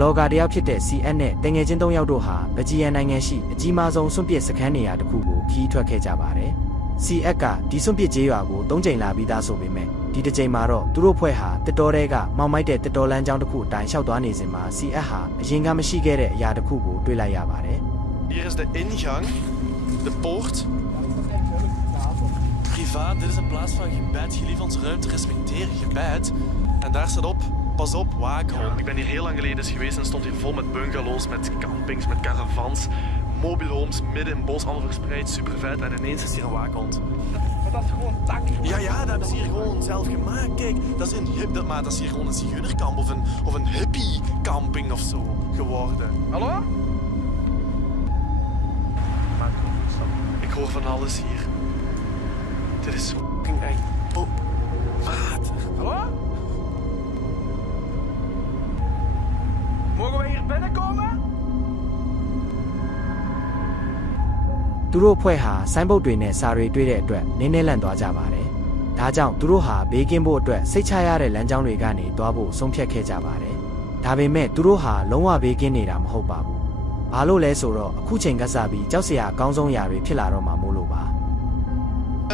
လော့ဂါတယောက်ဖြစ်တဲ့ CN နဲ့တငယ်ချင်း၃ယောက်တို့ဟာဗဂျီယန်နိုင်ငံရှိအကြီးမားဆုံးစွန့်ပစ်စခန်းနေရာတစ်ခုကိုခီးထွက်ခဲ့ကြပါတယ်။ CF ကဒီစွန့်ပစ်ကျေးရွာကို၃ချိန်လာပြီးသားဆိုပေမဲ့ဒီတစ်ချိန်မှာတော့သူတို့ဖွဲ့ဟာတစ်တော်တဲကမောင်မိုက်တဲ့တစ်တော်လမ်းကြောင်းတစ်ခုအတိုင်းလျှောက်သွားနေစဉ်မှာ CF ဟာအရင်ကမရှိခဲ့တဲ့အရာတစ်ခုကိုတွေ့လိုက်ရပါတယ်။ Hier is de ingang, de poort. Privaat, dit is een plaats van gebed. Gelief onze ruimte respecteren, gebed. En daar staat op, pas op, waakhond. Ik ben hier heel lang geleden eens geweest en stond hier vol met bungalows, met campings, met caravans, mobile homes, midden in bos, allemaal verspreid, super vet. En ineens is hier een waakhond. Maar dat is gewoon tak. Ja, ja, dat hebben ze hier gewoon zelf gemaakt. Kijk, dat is een hip, dat, maar dat is hier gewoon een zigeunerkamp of een, of een hippie-camping of zo geworden. Hallo? Maar. Ik hoor van alles hier. Dit is zo fucking eng. သူတို့အဖွဲ့ဟာဆိုင်းဘုတ်တွေနဲ့စာတွေတွေ့တဲ့အတွက်နင်းနေလန့်သွားကြပါတယ်။ဒါကြောင့်သူတို့ဟာဘေးကင်းဖို့အတွက်စိတ်ချရတဲ့လမ်းကြောင်းတွေကနေသွားဖို့ဆုံးဖြတ်ခဲ့ကြပါတယ်။ဒါပေမဲ့သူတို့ဟာလုံးဝဘေးကင်းနေတာမဟုတ်ပါဘူး။ဘာလို့လဲဆိုတော့အခုချိန်ကစားပြီးကြောက်စရာအကောင်းဆုံးຢာတွေဖြစ်လာတော့မှာမို့လို့ပါ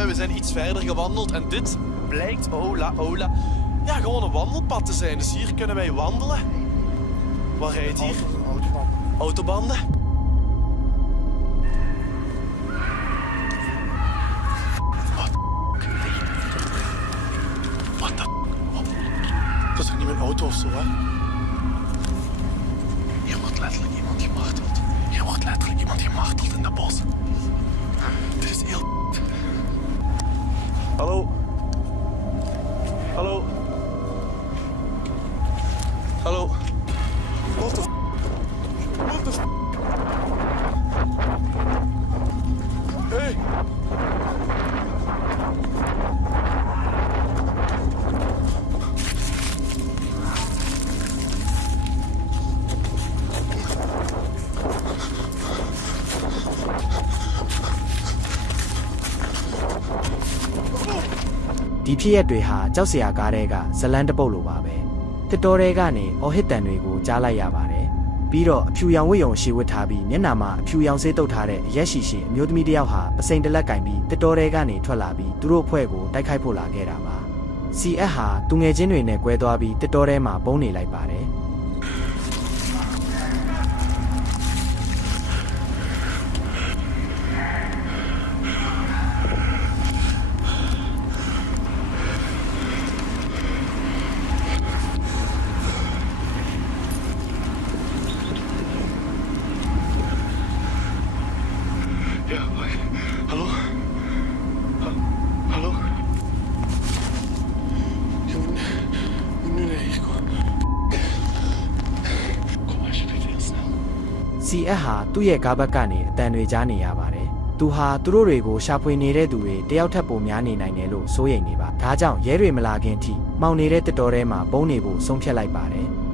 We zijn iets verder gewandeld en dit blijkt, ola, ola, ja, gewoon een wandelpad te zijn. Dus hier kunnen wij wandelen. Wat rijdt hier? Autobanden. Wat de Dat is toch niet mijn auto of zo, hè? Hier wordt letterlijk iemand gemarteld. Hier wordt letterlijk iemand gemarteld in de bos. ဒီဖြစ်ရက်တွေဟာကြောက်စရာကားတွေကဇလန်းတစ်ပုတ်လိုပါပဲ။တစ်တော်တဲကနေအော်ဟစ်တန်တွေကိုကြားလိုက်ရပါတယ်။ပြီးတော့အဖြူရောင်ဝတ်ရုံရှေဝတ်ထားပြီးမျက်နှာမှာအဖြူရောင်ဆေးတုပ်ထားတဲ့အရက်ရှိရှိအမျိုးသမီးတစ်ယောက်ဟာပစိန်တလက်ကင်ပြီးတစ်တော်တဲကနေထွက်လာပြီးသူတို့အဖွဲ့ကိုတိုက်ခိုက်ဖို့လာခဲ့တာပါ။ CF ဟာသူငယ်ချင်းတွေနဲ့꿰သွားပြီးတစ်တော်တဲမှာပုံနေလိုက်ပါတယ်။ CF ဟာသူ့ရဲ့ကားဘက်ကနေအတန်တွေကြားနေရပါတယ်။သူဟာသူတို့တွေကိုရှာဖွေနေတဲ့သူတွေတယောက်ထပ်ပိုများနေနိုင်တယ်လို့စိုးရိမ်နေပါ။ဒါကြောင့်ရဲတွေမလာခင်ထိမှောင်နေတဲ့တစ်တော်ထဲမှာပုံနေဖို့ဆုံးဖြတ်လိုက်ပါတယ်။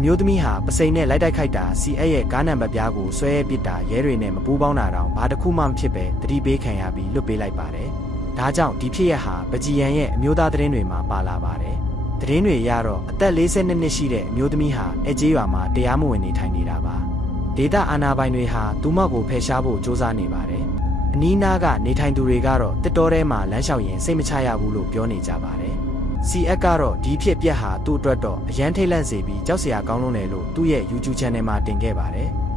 အမျိုးသမီးဟာပစိန်နဲ့လိုက်တိုက်ခိုက်တာစီအက်ရဲ့ကားနံပါတ်ပြားကိုဆွဲပစ်တာရဲတွေနဲ့မပူးပေါင်းတာတောင်ဘာတစ်ခုမှမဖြစ်ပဲတတိပေးခံရပြီးလွတ်ပေးလိုက်ပါတယ်။ဒါကြောင့်ဒီဖြစ်ရပ်ဟာပကြည်ရန်ရဲ့အမျိုးသားသတင်းတွေမှာပါလာပါတယ်။သတင်းတွေရတော့အသက်42နှစ်ရှိတဲ့အမျိုးသမီးဟာအကျေးရွာမှာတရားမဝင်နေထိုင်နေတာပါ။ဒေတာအာနာပိုင်တွေဟာသူမကိုဖယ်ရှားဖို့စ조사နေပါတယ်။အနီးနားကနေထိုင်သူတွေကတော့တစ်တော်ထဲမှာလမ်းလျှောက်ရင်စိတ်မချရဘူးလို့ပြောနေကြပါတယ်။ CX ကတော့ဒီဖြစ်ပျက်ဟာသူ့အတွက်တော့အရန်ထိတ်လန့်စေပြီးကြောက်စရာကောင်းလွန်းတယ်လို့သူ့ရဲ့ YouTube channel မှာတင်ခဲ့ပါတယ်။